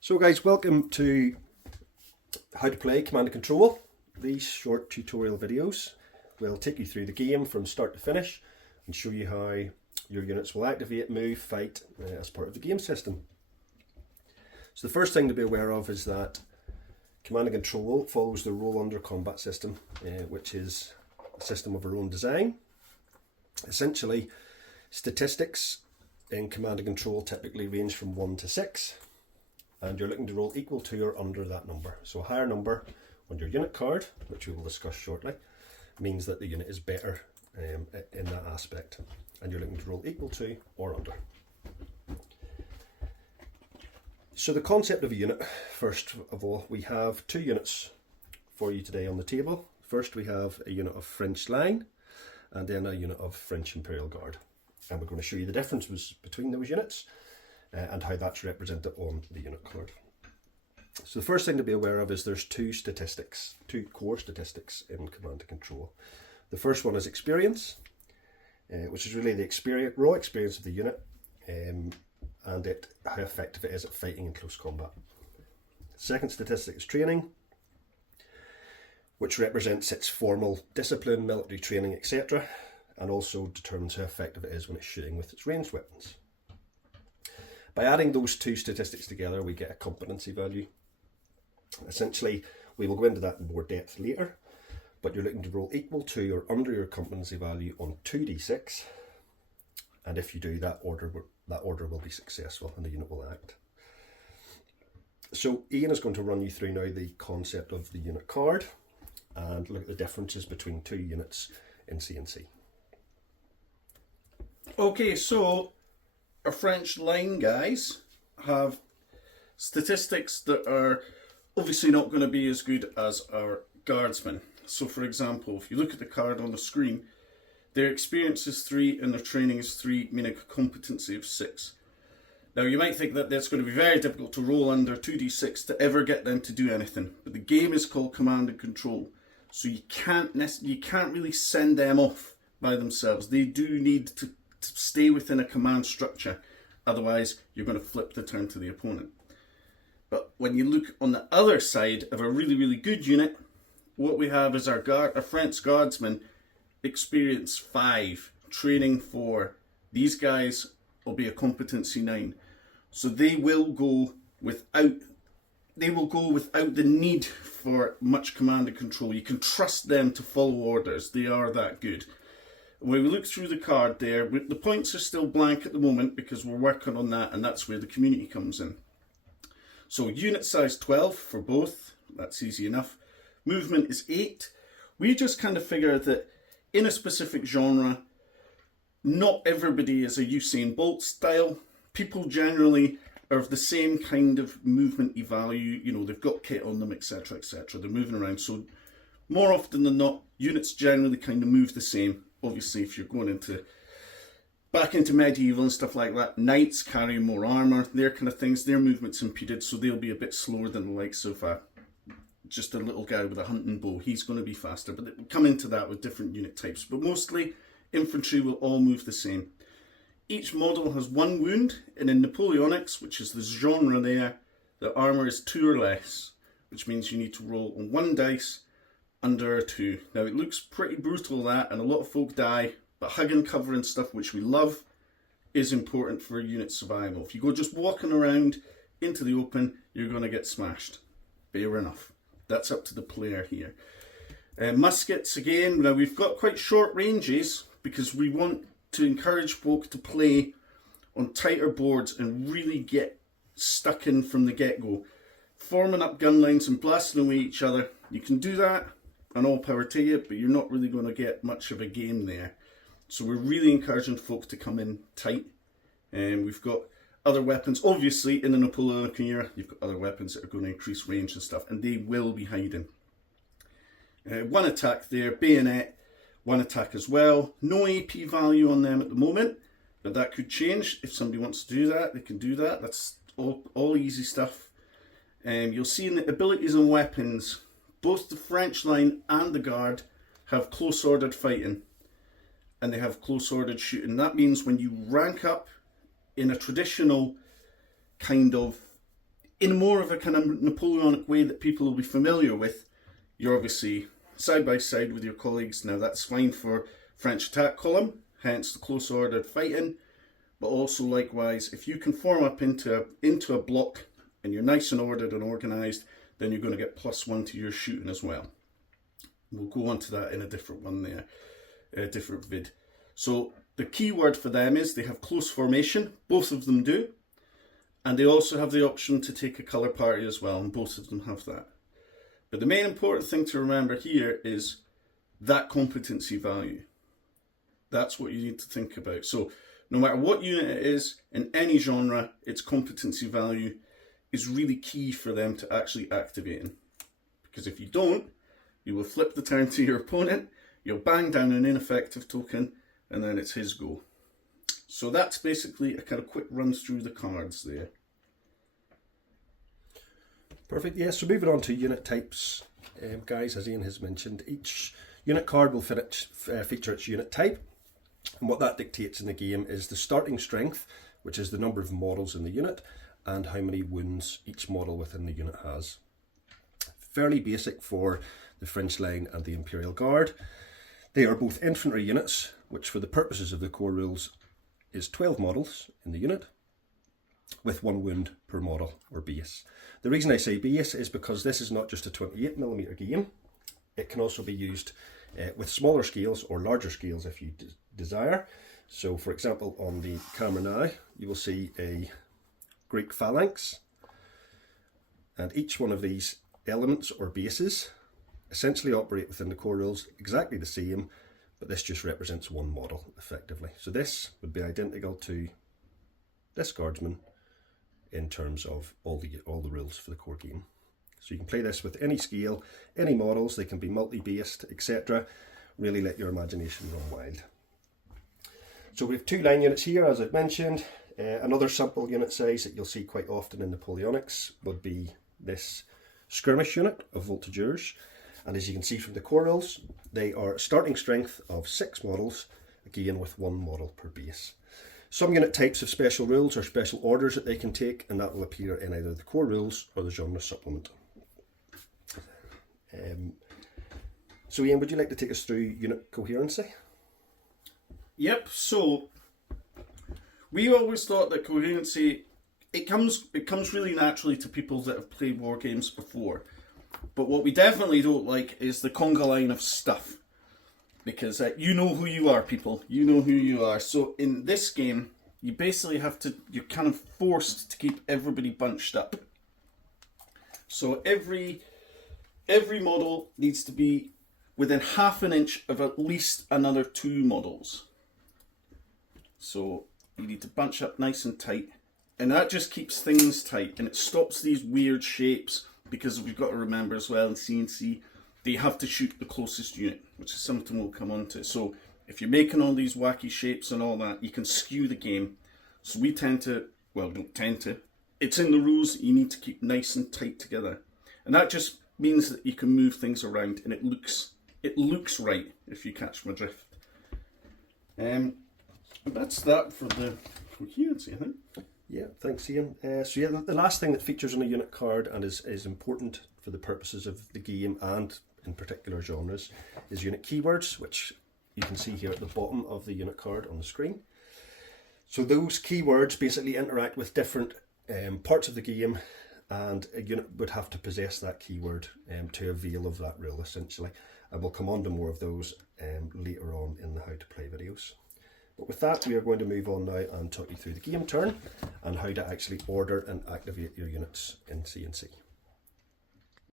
So guys, welcome to how to play Command and Control. These short tutorial videos will take you through the game from start to finish and show you how your units will activate, move, fight as part of the game system. So the first thing to be aware of is that Command and Control follows the roll under combat system, which is a system of our own design. Essentially, statistics in Command and Control typically range from 1 to 6. And you're looking to roll equal to or under that number. So a higher number on your unit card, which we will discuss shortly, means that the unit is better in that aspect. And you're looking to roll equal to or under. So the concept of a unit, first of all, we have two units for you today on the table. First we have a unit of French line and then a unit of French Imperial Guard. And we're going to show you the differences between those units and how that's represented on the unit card. So the first thing to be aware of is there's two core statistics in Command and Control. The first one is experience, which is really the raw experience of the unit and how effective it is at fighting in close combat. The second statistic is training, which represents its formal discipline, military training, etc., and also determines how effective it is when it's shooting with its ranged weapons. By adding those two statistics together, we get a competency value. Essentially, we will go into that in more depth later, but you're looking to roll equal to or under your competency value on 2d6, and if you do, that order will be successful and the unit will act. So Ian is going to run you through now the concept of the unit card and look at the differences between two units in C&C. Okay, so our French line guys have statistics that are obviously not going to be as good as our guardsmen. So for example, if you look at the card on the screen, their experience is 3 and their training is 3, meaning a competency of 6. Now you might think that that's going to be very difficult to roll under 2d6 to ever get them to do anything, but the game is called Command and Control, so you can't really send them off by themselves. They do need to stay within a command structure, otherwise you're going to flip the turn to the opponent. But when you look on the other side of a really good unit, what we have is our French guardsmen, experience 5, training 4. These guys will be a competency 9, so they will go without the need for much command and control. You can trust them to follow orders. They are that good. When we look through the card there, the points are still blank at the moment because we're working on that, and that's where the community comes in. So unit size 12 for both, that's easy enough. Movement is 8. We just kind of figure that in a specific genre, not everybody is a Usain Bolt style. People generally are of the same kind of movement value, you know, they've got kit on them, etc., etc. They're moving around, so more often than not, units generally kind of move the same. Obviously, if you're going back into medieval and stuff like that, knights carry more armour, their kind of things, their movement's impeded, so they'll be a bit slower than the likes of just a little guy with a hunting bow. He's going to be faster, but we'll come into that with different unit types. But mostly, infantry will all move the same. Each model has 1 wound, and in Napoleonics, which is the genre there, the armour is 2 or less, which means you need to roll on 1 dice under 2. Now it looks pretty brutal, that, and a lot of folk die, but hug and cover and stuff, which we love, is important for unit survival. If you go just walking around into the open, you're going to get smashed. Fair enough. That's up to the player here. Muskets, again, now we've got quite short ranges because we want to encourage folk to play on tighter boards and really get stuck in from the get-go. Forming up gun lines and blasting away each other, you can do that, and all power to you, but you're not really going to get much of a game there. So we're really encouraging folk to come in tight. We've got other weapons. Obviously, in the Napoleonic era, you've got other weapons that are going to increase range and stuff, and they will be hiding. 1 attack there, bayonet, 1 attack as well. No AP value on them at the moment, but that could change. If somebody wants to do that, they can do that. That's all easy stuff. You'll see in the abilities and weapons, both the French line and the guard have close ordered fighting, and they have close ordered shooting. That means when you rank up in a traditional kind of in more of a kind of Napoleonic way that people will be familiar with, you're obviously side by side with your colleagues. Now that's fine for French attack column, hence the close ordered fighting, but also likewise, if you can form up into a block and you're nice and ordered and organised, then you're going to get +1 to your shooting as well. We'll go on to that in a different one there, a different vid. So the key word for them is they have close formation, both of them do, and they also have the option to take a colour party as well, and both of them have that. But the main important thing to remember here is that competency value. That's what you need to think about. So no matter what unit it is, in any genre, its competency value is really key for them to actually activating. Because if you don't, you will flip the turn to your opponent, you'll bang down an ineffective token, and then it's his go. So that's basically a kind of quick run through the cards there. Perfect. Yeah, so moving on to unit types, guys, as Ian has mentioned, each unit card will feature its unit type. And what that dictates in the game is the starting strength, which is the number of models in the unit, and how many wounds each model within the unit has. Fairly basic for the French line and the Imperial Guard. They are both infantry units, which for the purposes of the core rules is 12 models in the unit, with 1 wound per model or base. The reason I say base is because this is not just a 28mm game. It can also be used with smaller scales or larger scales if you desire. So for example, on the camera now, you will see a Greek phalanx, and each one of these elements or bases essentially operate within the core rules exactly the same, but this just represents 1 model effectively. So this would be identical to this guardsman in terms of all the rules for the core game. So you can play this with any scale, any models, they can be multi-based, etc. Really let your imagination run wild. So we have 2 line units here, as I've mentioned. Another simple unit size that you'll see quite often in Napoleonics would be this skirmish unit of voltigeurs. And as you can see from the core rules, they are a starting strength of 6 models, again with 1 model per base. Some unit types have special rules or special orders that they can take, and that will appear in either the core rules or the genre supplement. So Ian, would you like to take us through unit coherency? Yep, so we always thought that coherency, it comes really naturally to people that have played war games before. But what we definitely don't like is the conga line of stuff. Because you know who you are, people. You know who you are. So in this game, you basically you're kind of forced to keep everybody bunched up. So every model needs to be within ½ an inch of at least another 2 models. So you need to bunch up nice and tight. And that just keeps things tight. And it stops these weird shapes. Because we've got to remember as well in CNC, they have to shoot the closest unit, which is something we'll come on to. So if you're making all these wacky shapes and all that, you can skew the game. So we tend to, well, don't tend to, it's in the rules that you need to keep nice and tight together. And that just means that you can move things around and it looks right, if you catch my drift. That's that for the coherency, I think. Yeah, thanks Ian. So yeah, the last thing that features on a unit card and is important for the purposes of the game and in particular genres is unit keywords, which you can see here at the bottom of the unit card on the screen. So those keywords basically interact with different parts of the game, and a unit would have to possess that keyword to avail of that rule essentially. And we'll come on to more of those later on in the how to play videos. But with that, we are going to move on now and talk you through the game turn and how to actually order and activate your units in CNC.